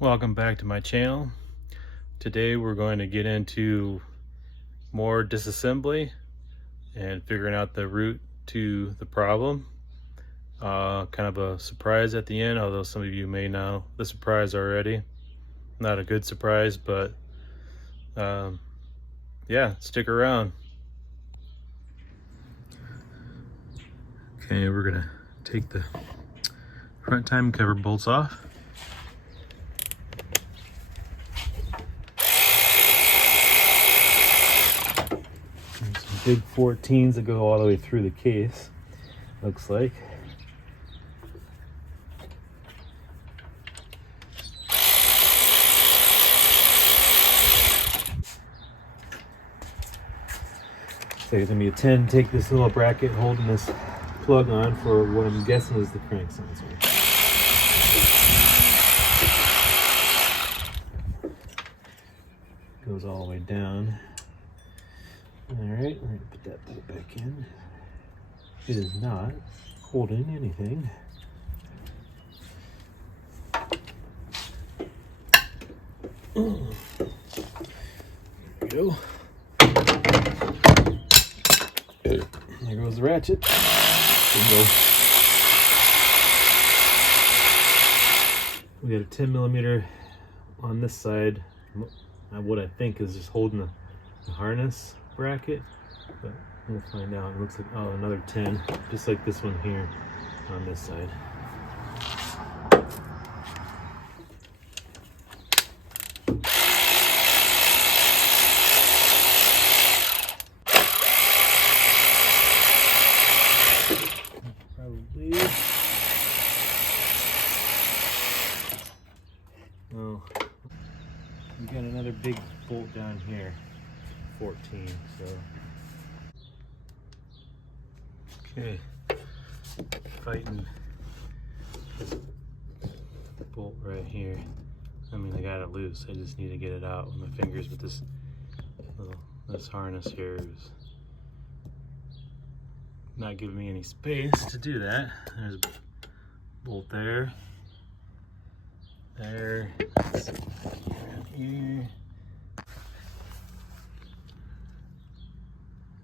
Welcome back to my channel. Today we're going to get into more disassembly and figuring out the root to the problem. Kind of a surprise at the end, although some of you may know the surprise already. Not a good surprise, but yeah, stick around. Okay, we're gonna take the front timing cover bolts off. Big 14s that go all the way through the case, looks like. So it's gonna be a 10. Take this little bracket holding this plug on for what I'm guessing is the crank sensor. Goes all the way down. Alright, we're going to put that bolt back in. It is not holding anything. There we go. There goes the ratchet. Bingo. We got a 10mm on this side. What I think is just holding the harness bracket, but we'll find out. It looks like, oh, another 10, just like this one here on this side. Probably. Oh, we got another big bolt down here. 14, so okay, fighting this bolt right here. I mean, I got it loose. I just need to get it out with my fingers, but this harness here is not giving me any space to do that. There's a bolt there, here.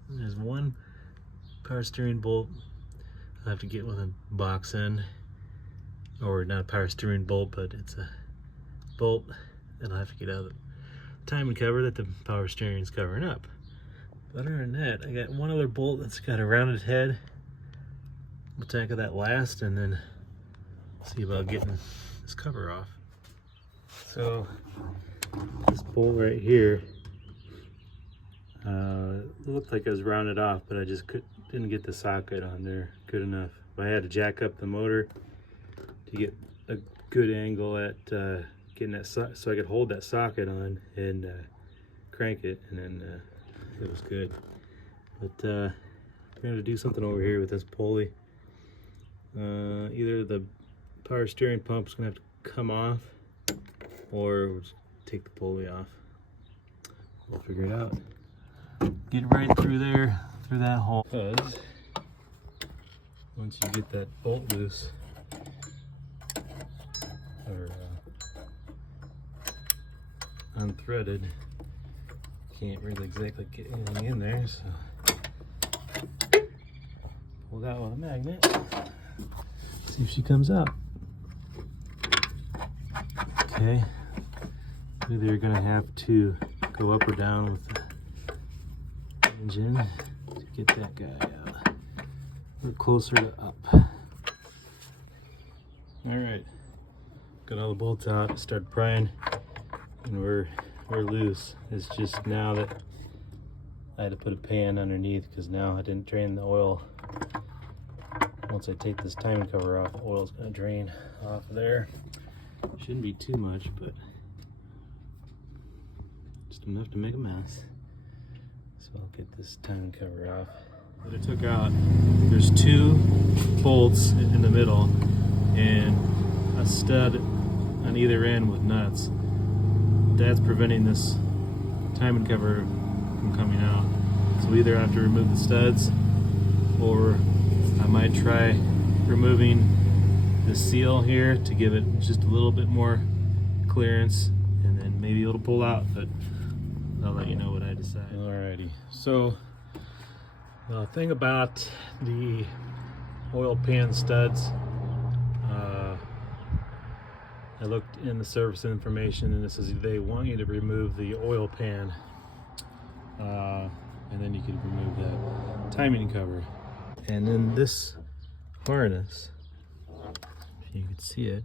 There's one power steering bolt I'll have to get with a box end, or not a power steering bolt, but it's a bolt that I'll have to get out of the timing cover that the power steering is covering up. But other than that, I got one other bolt that's got a rounded head. We'll tackle that last and then see about getting this cover off. So this bolt right here, it looked like it was rounded off, but I just didn't get the socket on there good enough. I had to jack up the motor to get a good angle at getting that so I could hold that socket on and crank it, and then it was good. But we're going to do something over here with this pulley. Either the power steering pump is going to have to come off, or we'll just take the pulley off. We'll figure it out. Get right through there, through that hole. Because once you get that bolt loose, or unthreaded, you can't really exactly get anything in there. So pull that with a magnet. See if she comes out. Okay. Either you're gonna have to go up or down with the engine to get that guy out. We're closer to up. Alright, got all the bolts out, started prying, and we're loose. It's just now that I had to put a pan underneath because now I didn't drain the oil. Once I take this timing cover off, the oil's going to drain off there. Shouldn't be too much, but just enough to make a mess. So I'll get this timing cover off. That I took out, there's two bolts in the middle and a stud on either end with nuts. That's preventing this timing cover from coming out. So we either have to remove the studs, or I might try removing the seal here to give it just a little bit more clearance, and then maybe it'll pull out, but I'll let you know what I decide. Alrighty, so the thing about the oil pan studs, I looked in the service information and it says they want you to remove the oil pan, and then you could remove that timing cover. And then this harness, if you can see it,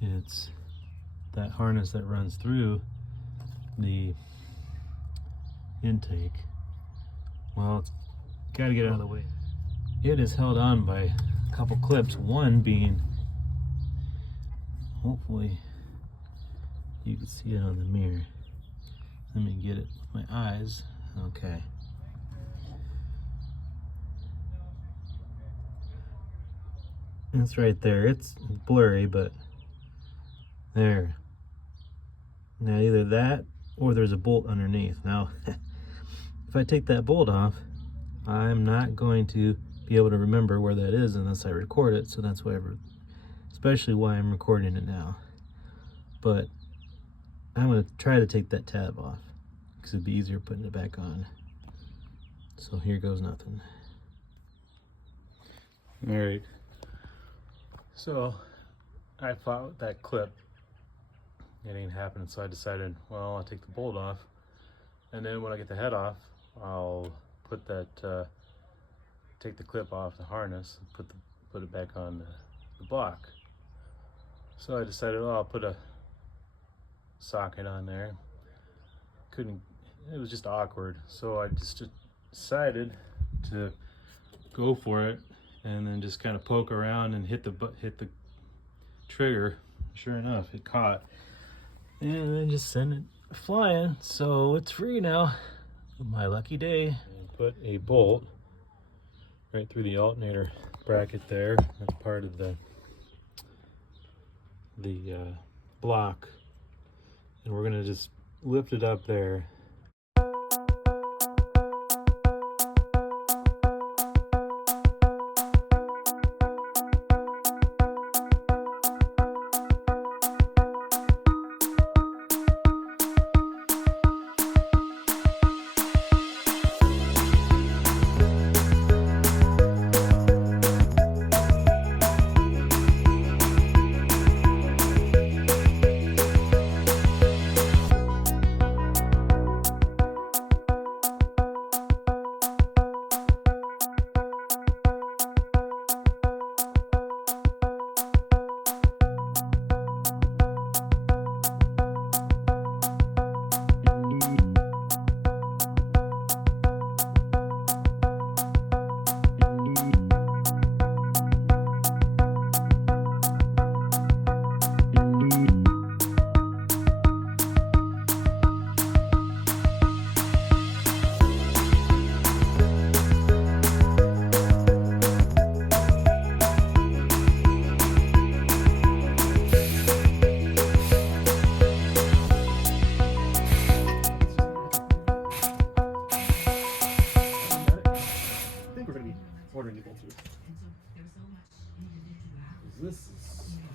it's that harness that runs through the intake. Well, it's got to get out of the way. It is held on by a couple clips, one being, hopefully you can see it on the mirror. Let me get it with my eyes. Okay. It's right there. It's blurry, but there. Now either that or there's a bolt underneath. Now, if I take that bolt off, I'm not going to be able to remember where that is unless I record it. So that's why especially why I'm recording it now. But I'm going to try to take that tab off because it'd be easier putting it back on. So here goes nothing. All right. So I fought with that clip. It ain't happening, so I decided, well, I'll take the bolt off, and then when I get the head off, I'll put that, take the clip off the harness and put it back on the block. So I decided, well, I'll put a socket on there. It was just awkward, so I just decided to go for it and then just kind of poke around and hit the trigger. Sure enough, it caught, and then just send it flying. So it's free now. My lucky day. And put a bolt right through the alternator bracket there. That's part of the block, and we're gonna just lift it up there.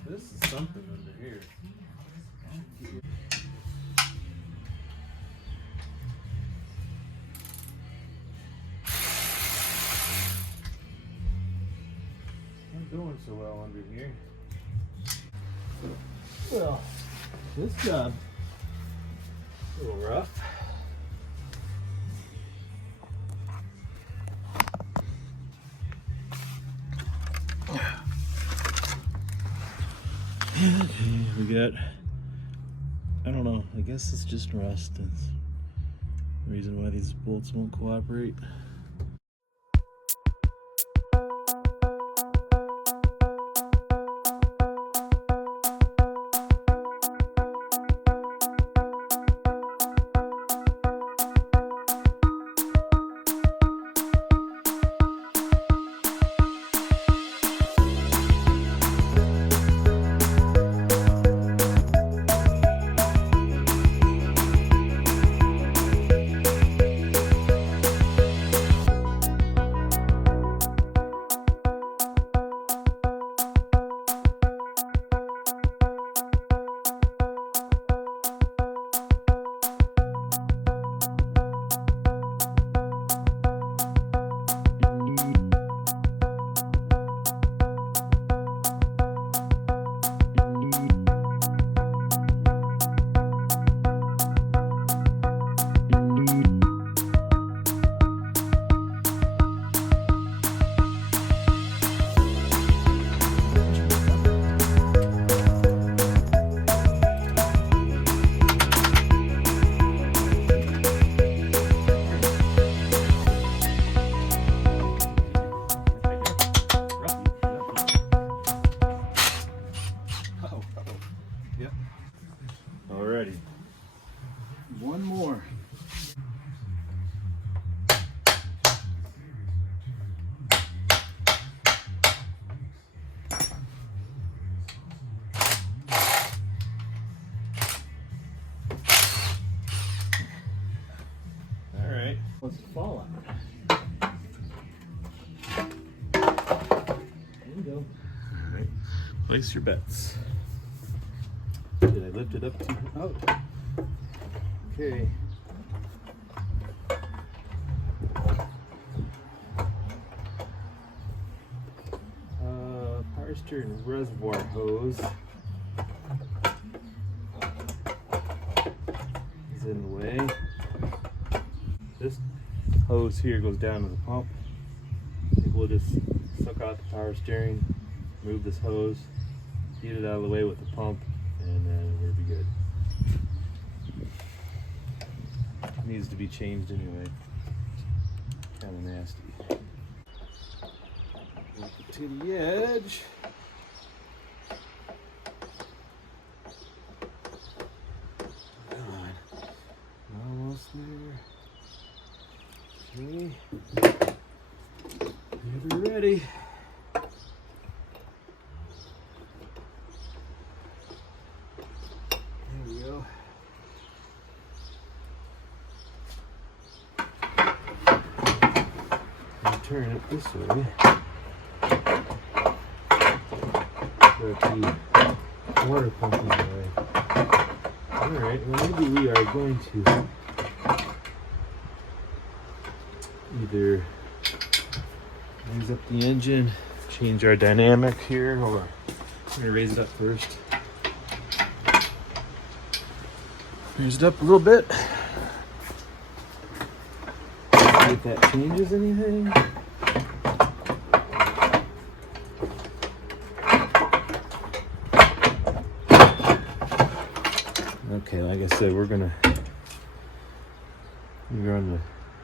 This is something under here. I'm doing so well under here. Well, this job a little rough. Okay, we got, I don't know, I guess it's just rust. That's the reason why these bolts won't cooperate. Yep. Alrighty. One more. Alright. What's the fallout? There you go. Alright. Place your bets. Did I lift it up too? Oh. Okay. Power steering reservoir hose is in the way. This hose here goes down to the pump. I think we'll just suck out the power steering, move this hose, get it out of the way with the pump, and then we'll be good. It needs to be changed anyway. Kind of nasty. Up to the edge. God. Almost there. Okay. Never ready. There we go. I'll turn it this way. But the water pump is away. Alright, well maybe we are going to either raise up the engine, change our dynamic here, or I'm gonna raise it up first. Raise it up a little bit. See if that changes anything. Okay, like I said, we're gonna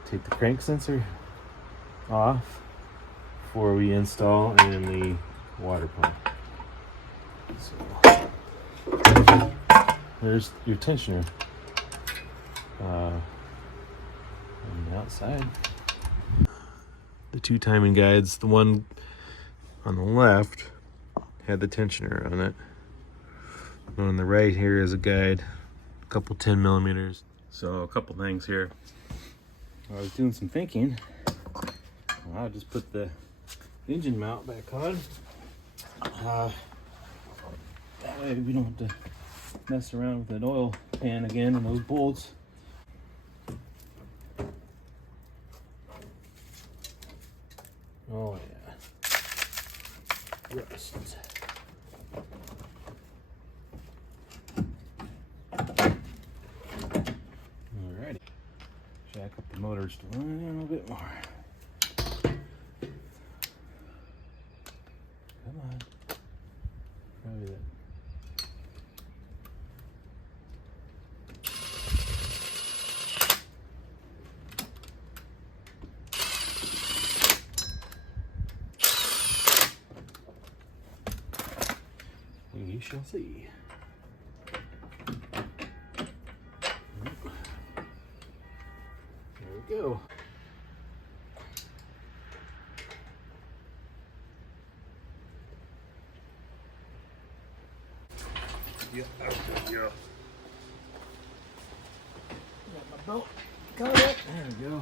take the crank sensor off before we install in the water pump. So there's your tensioner on the outside. The two timing guides, the one on the left had the tensioner on it. The one on the right here is a guide, a couple 10 millimeters. So a couple things here. I was doing some thinking. I'll just put the engine mount back on. That way we don't have to mess around with that oil pan again and those bolts. Oh yeah. Rust. Alrighty. Jack up the motor just a little bit more. Come on. Probably that. We shall see. There we go. Yeah, okay, yeah. Got my belt caught up. There we go.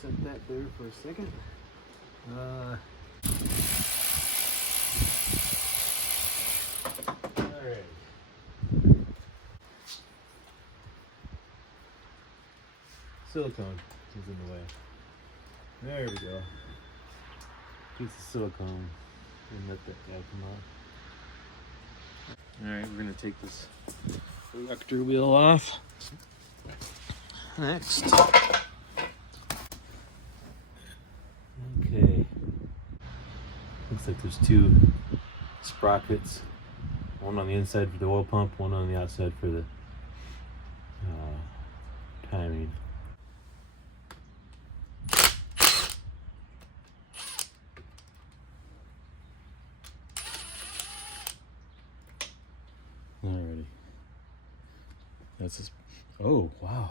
Set that there for a second. Alright. Silicone is in the way. There we go. Piece of silicone. And let that guy come out. Alright, we're going to take this elector wheel off. Next. Looks like there's two sprockets, one on the inside for the oil pump, one on the outside for the timing. Alrighty. That's just, oh wow.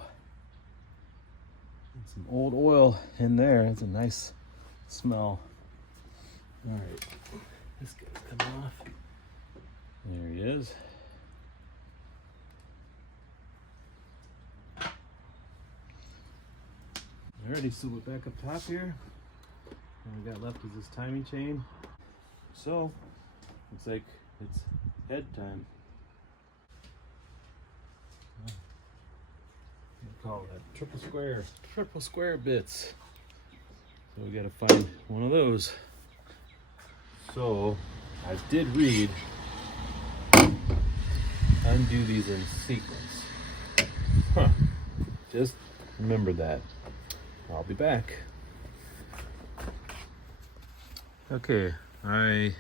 Some old oil in there. It's a nice smell. Alright. This guy's coming off. There he is. Alrighty, so we're back up top here. And we got left is this timing chain. So, looks like it's head time. We call that triple square bits. So we gotta find one of those. So, I did read, undo these in sequence. Huh, just remember that. I'll be back. Okay, I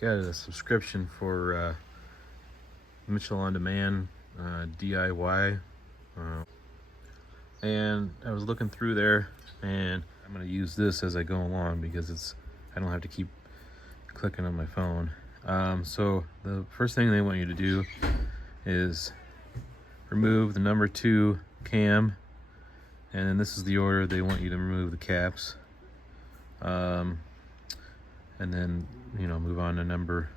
got a subscription for Mitchell On Demand DIY, and I was looking through there, and I'm gonna use this as I go along because I don't have to keep clicking on my phone. So the first thing they want you to do is remove the number 2 cam. And then this is the order they want you to remove the caps, and then move on to number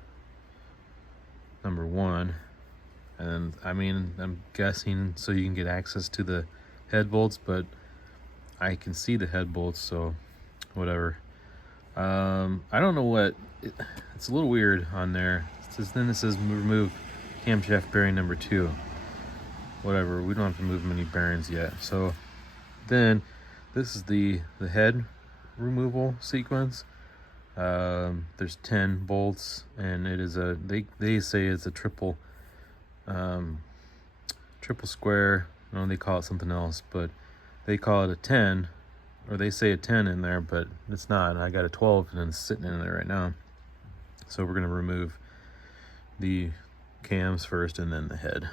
1. And I mean, I'm guessing so you can get access to the head bolts, but I can see the head bolts, so whatever. I don't know what it's a little weird on there. Then it says remove camshaft bearing number 2. Whatever, we don't have to move many bearings yet. So then this is the head removal sequence. There's 10 bolts, and it is they say it's a triple square. No, they call it something else, but they call it a 10, or they say a 10 in there, but it's not. I got a 12 and it's sitting in there right now. So we're gonna remove the cams first and then the head.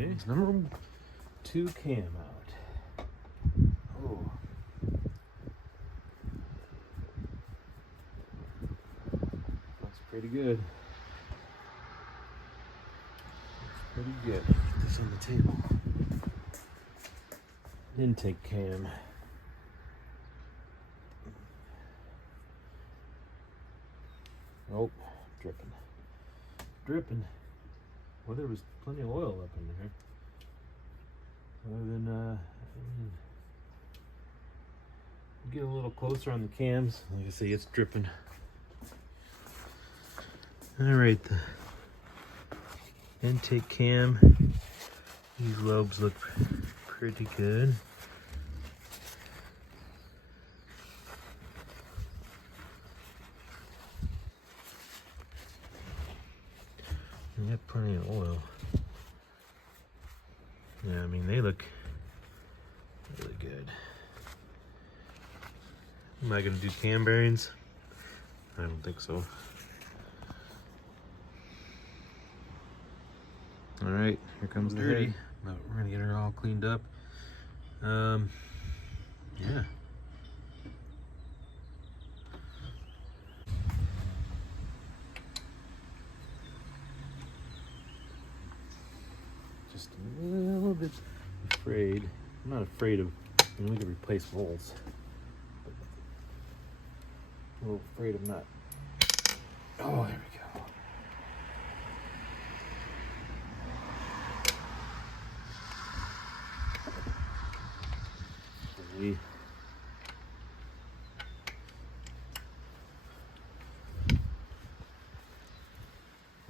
Okay, number 2 cam out. Oh. That's pretty good. That's pretty good. Put this on the table. Intake cam. Oh, dripping. Dripping. Well, there was plenty of oil up in there. Other than, get a little closer on the cams. Like I say, it's dripping. All right, the intake cam. These lobes look pretty good. You have plenty of oil. Yeah, I mean, they look really good. Am I gonna do cam bearings? I don't think so. All right, here comes the head. But we're gonna get her all cleaned up. Yeah. Just a little bit afraid. I'm not afraid of, we can replace bolts. But a little afraid of not. Oh, there we go. See?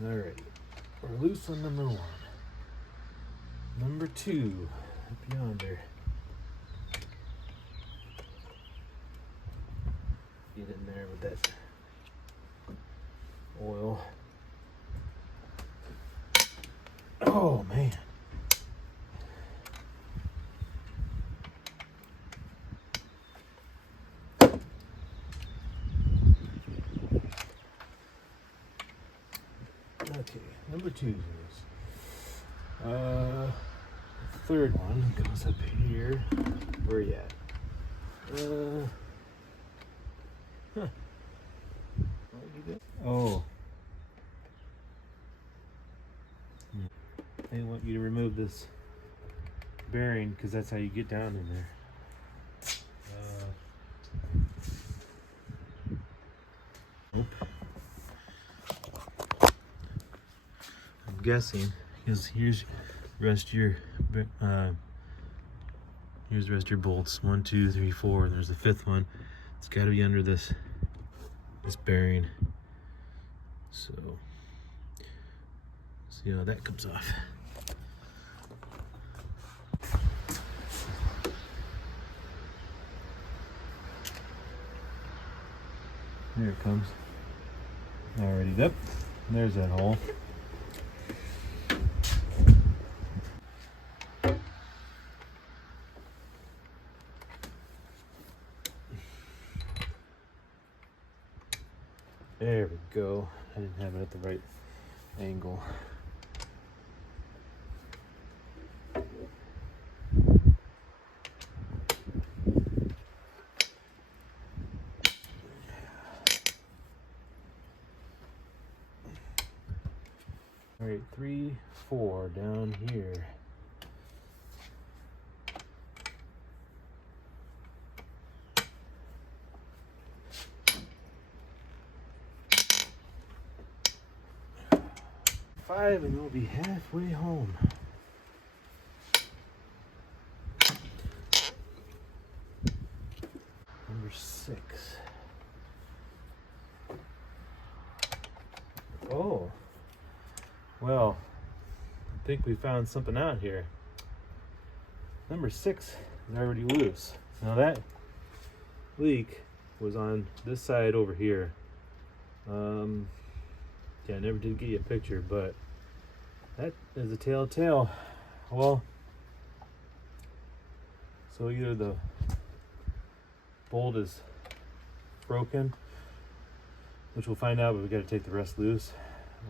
Alrighty, we're loose on number 1. Number 2, up yonder. Get in there with that oil. Oh man. Okay, number 2 is third one goes up here. Where are you at? Huh. Oh. They want you to remove this bearing because that's how you get down in there. Nope. I'm guessing because here's the rest of your bolts. 1, 2, 3, 4. There's the 5th one. It's got to be under this bearing. So see how that comes off. There it comes. Alrighty, yep. There's that hole. There we go. I didn't have it at the right angle. All right, 3, 4 down here. Five, and we'll be halfway home. Number 6. Oh, well, I think we found something out here. Number 6 is already loose. Now that leak was on this side over here. Yeah, I never did get you a picture, but that is a telltale. Well, so either the bolt is broken, which we'll find out, but we got to take the rest loose,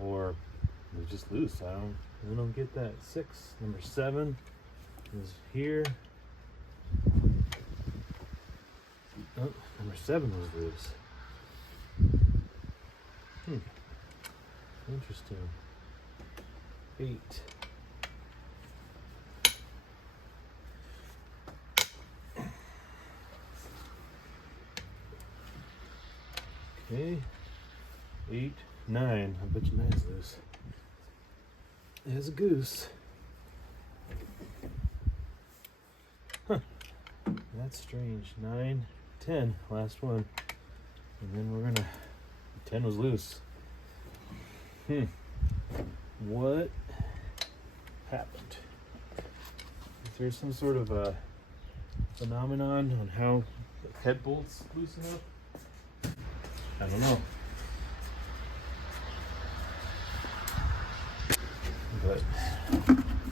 or They're just loose. I don't get that. 6, number 7 is here. Oh, number 7 was loose. Interesting. 8. Okay. 8, 9. I bet you 9's loose. There's a goose. Huh. That's strange. 9, 10. Last one. And then we're gonna. 10 was loose. What happened? Is there some sort of a phenomenon on how head bolts loosen up? I don't know. But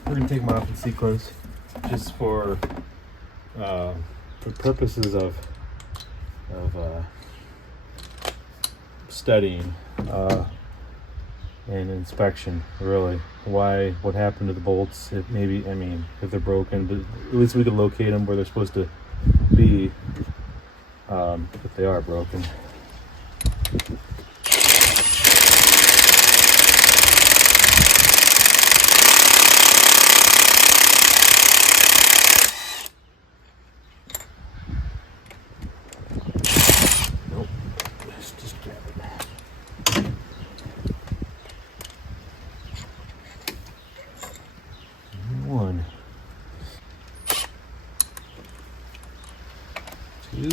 we're gonna take them off in sequence just for purposes of studying and inspection, really. What happened to the bolts? If maybe, I mean, if they're broken, but at least we can locate them where they're supposed to be, if they are broken. Nope, just grab it. 1, 2,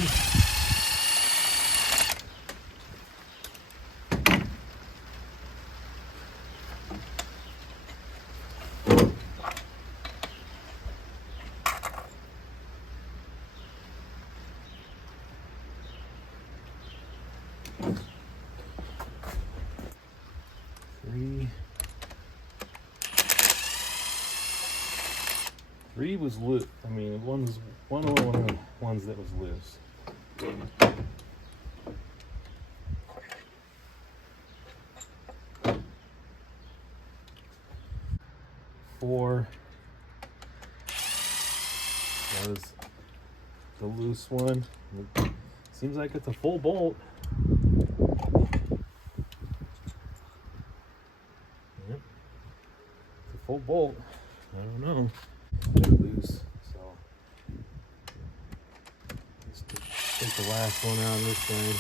3. 3 was loose. I mean, one of the ones that was loose. 4. That was the loose one. It seems like it's a full bolt. Yep. It's a full bolt. I don't know. They're loose, so let's take the last one out on this side.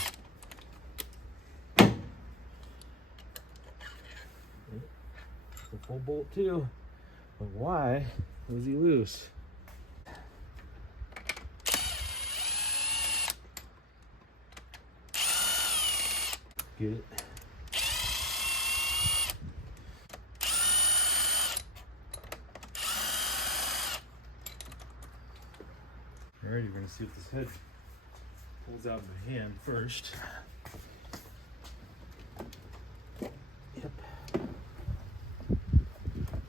It's a full bolt too, but why was he loose? Get it? Alright, you're gonna see if this head pulls out in my hand first. Yep.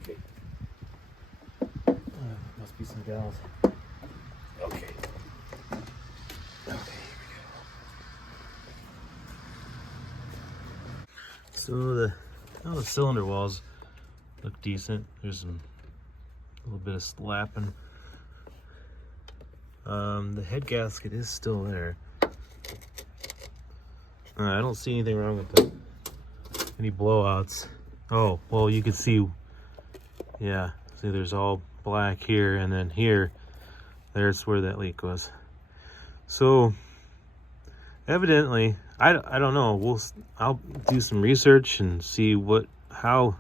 Okay. Must be some gals. Okay. Okay. So the cylinder walls look decent. There's a little bit of slapping. The head gasket is still there. I don't see anything wrong with any blowouts. Oh, well, you can see, yeah, see there's all black here, and then here, there's where that leak was. So evidently, I don't know. I'll do some research and see how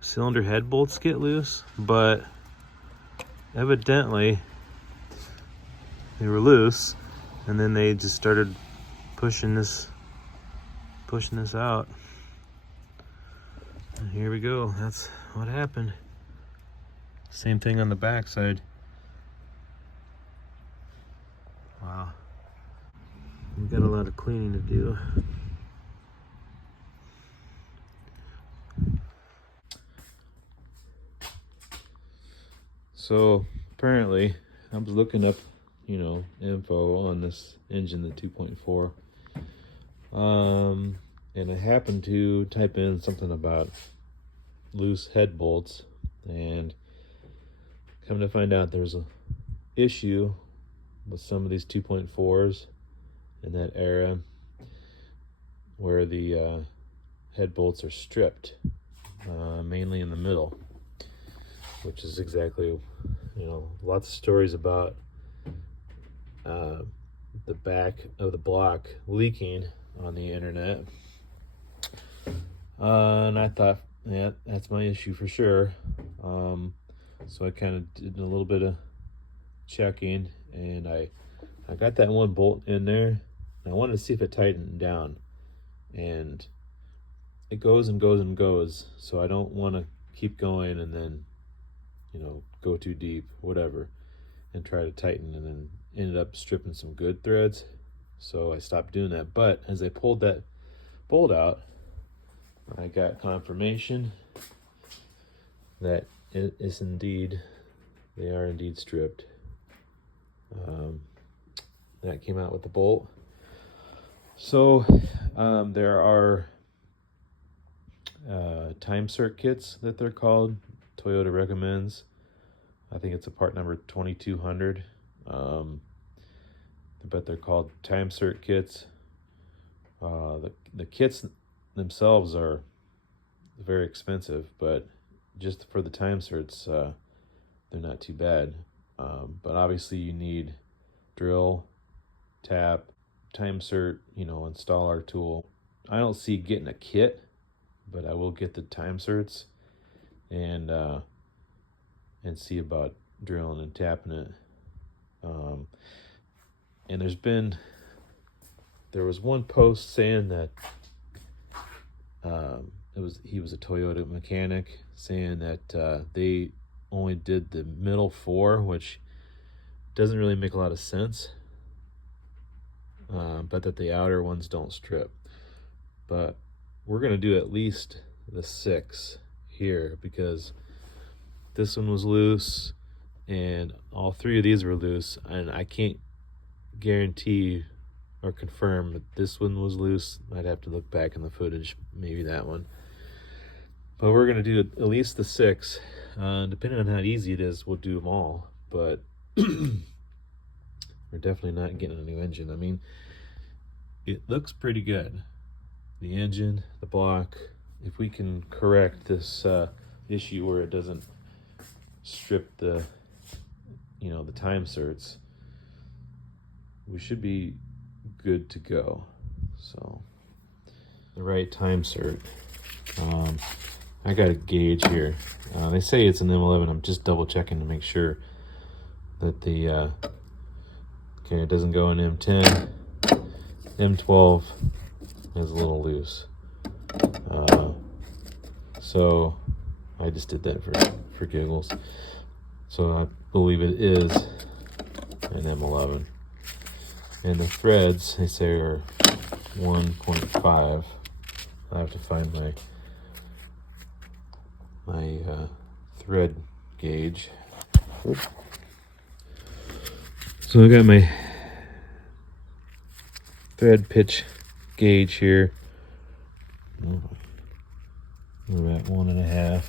cylinder head bolts get loose, but evidently they were loose, and then they just started pushing this out. And here we go. That's what happened. Same thing on the back side. Wow. We've got a lot of cleaning to do. So apparently, I was looking up, info on this engine, the 2.4. And I happened to type in something about loose head bolts, and come to find out there's a issue with some of these 2.4s in that era where the head bolts are stripped, mainly in the middle, which is exactly, lots of stories about the back of the block leaking on the internet. And I thought, yeah, that's my issue for sure. So I kind of did a little bit of checking, and I got that one bolt in there, and I wanted to see if it tightened down, and it goes and goes and goes, so I don't want to keep going and then go too deep, whatever, and try to tighten, and then ended up stripping some good threads, so I stopped doing that. But as I pulled that bolt out, I got confirmation that it is indeed, they are indeed stripped. That came out with the bolt. So there are time cert kits that they're called. Toyota recommends. I think it's a part number 2200. But they're called time cert kits. The kits themselves are very expensive, but just for the time certs, they're not too bad. But obviously you need drill, tap, time cert, installer tool. I don't see getting a kit, but I will get the time certs and see about drilling and tapping it. And there was one post saying that he was a Toyota mechanic, saying that they only did the middle 4, which doesn't really make a lot of sense, but that the outer ones don't strip. But we're gonna do at least the 6 here, because this one was loose and all 3 of these were loose, and I can't guarantee or confirm that this one was loose. I'd have to look back in the footage, maybe that one. But we're gonna do at least the 6. Depending on how easy it is, we'll do them all. But we're definitely not getting a new engine. I mean, it looks pretty good. The engine, the block. If we can correct this issue where it doesn't strip the time certs, we should be good to go. So the right time cert. I got a gauge here. They say it's an M11. I'm just double checking to make sure that the okay, it doesn't go in M10. M12 is a little loose. So I just did that for giggles. So I believe it is an M11. And the threads, they say, are 1.5. I have to find my thread gauge. So I got my thread pitch gauge here. We're at 1.5.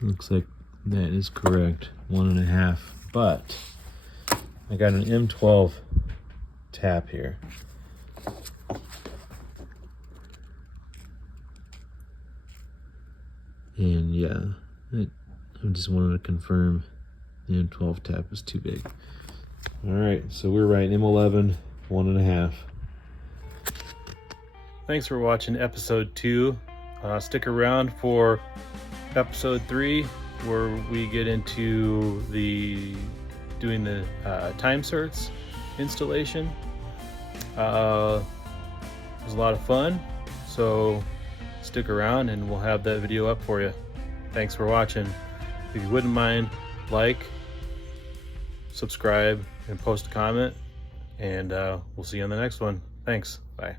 Looks like that is correct, 1.5. But I got an M12 tap here. And yeah, I just wanted to confirm the M12 tap is too big. All right, so we're right, M11, 1.5. Thanks for watching episode 2. Stick around for episode 3, where we get into doing the time certs installation. It was a lot of fun, so stick around and we'll have that video up for you. Thanks for watching. If you wouldn't mind, like, subscribe, and post a comment, and we'll see you on the next one. Thanks. Bye.